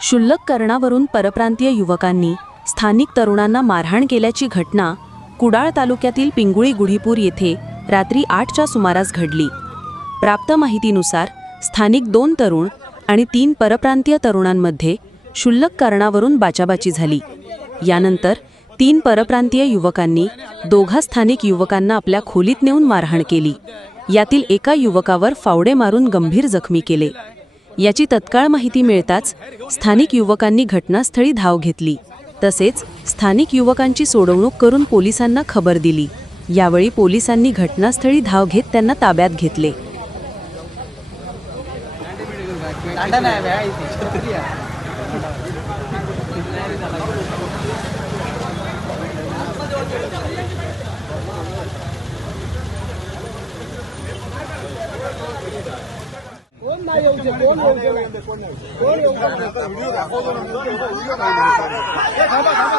क्षुल्लक करणावरून परप्रांतीय युवकांनी स्थानिक तरुणांना मारहाण केल्याची घटना कुडाळ तालुक्यातील पिंगुळी गुढीपूर येथे रात्री आठच्या सुमारास घडली. प्राप्त माहितीनुसार स्थानिक दोन तरुण आणि तीन परप्रांतीय तरुणांमध्ये क्षुल्लक कारणावरून बाचाबाची झाली. यानंतर तीन परप्रांतीय युवकांनी दोघा स्थानिक युवकांना आपल्या खोलीत नेऊन मारहाण केली. यातील एका युवकावर फावडे मारून गंभीर जखमी केले. याची तत्काळ माहिती मिळताच स्थानिक युवकांनी घटनास्थळी धाव घेतली. तसेच स्थानिक युवकांची सोडवणूक करून पोलिसांना खबर दिली. यावेळी पोलिसांनी घटनास्थळी धाव घेत त्यांना ताब्यात घेतले. नाही येऊ शकत कोण येऊ शकत कोण येऊ शकत शांत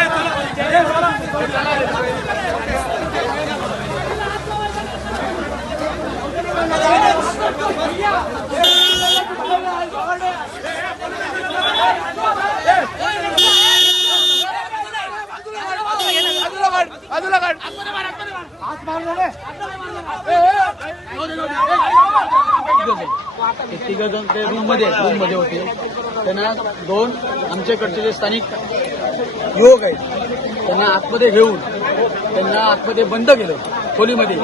Gel bana, gel bana. ते तिघ जण ते रूममध्ये रूममध्ये होते. त्यांना दोन आमच्याकडचे जे स्थानिक युवक आहेत त्यांना आतमध्ये घेऊन त्यांना आतमध्ये बंद केलं खोलीमध्ये.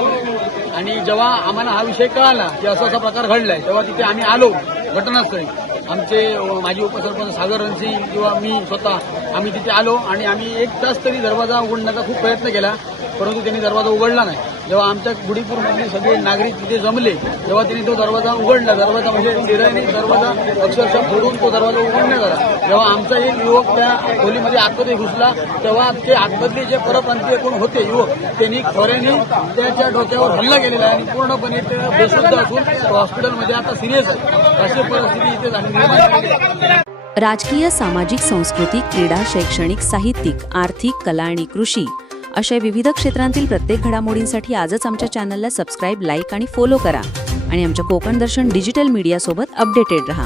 आणि जेव्हा आम्हाला हा विषय कळाला की असा असा प्रकार घडलाय तेव्हा तिथे आम्ही आलो. घटनास्थळी. आमचे माजी उपसरपंच सागर रणसिंग किंवा मी स्वतः आम्ही तिथे आलो आणि आम्ही एक तास तरी दरवाजा उघडण्याचा खूप प्रयत्न केला परंतु त्यांनी दरवाजा उघडला नाही. जेव्हा आमच्या गुढीपूरमधले सगळे नागरिक तिथे जमले तेव्हा त्यांनी तो दरवाजा उघडला. दरवाजा म्हणजे तिराने दरवाजा अक्षरशः फोडून तो दरवाजा उघडण्यात आला. जेव्हा आमचा एक युवक त्या खोलीमध्ये आतमध्ये घुसला तेव्हा ते आतमधले जे परप्रांतीय कोण होते युवक त्यांनी खोऱ्याने त्याच्या डोक्यावर हल्ला केलेला आहे आणि पूर्णपणे ते बेशुद्ध असून हॉस्पिटलमध्ये आता सिरियस आहे अशी परिस्थिती इथे झाली राजकीय सामाजिक सांस्कृतिक क्रीडा शैक्षणिक साहित्यिक आर्थिक कला आणि कृषी अशा विविध क्षेत्रांतील प्रत्येक घडामोडींसाठी आजच आमच्या चॅनलला सबस्क्राईब लाईक आणि फॉलो करा. आणि आमच्या कोकण दर्शन डिजिटल मीडियासोबत अपडेटेड रहा.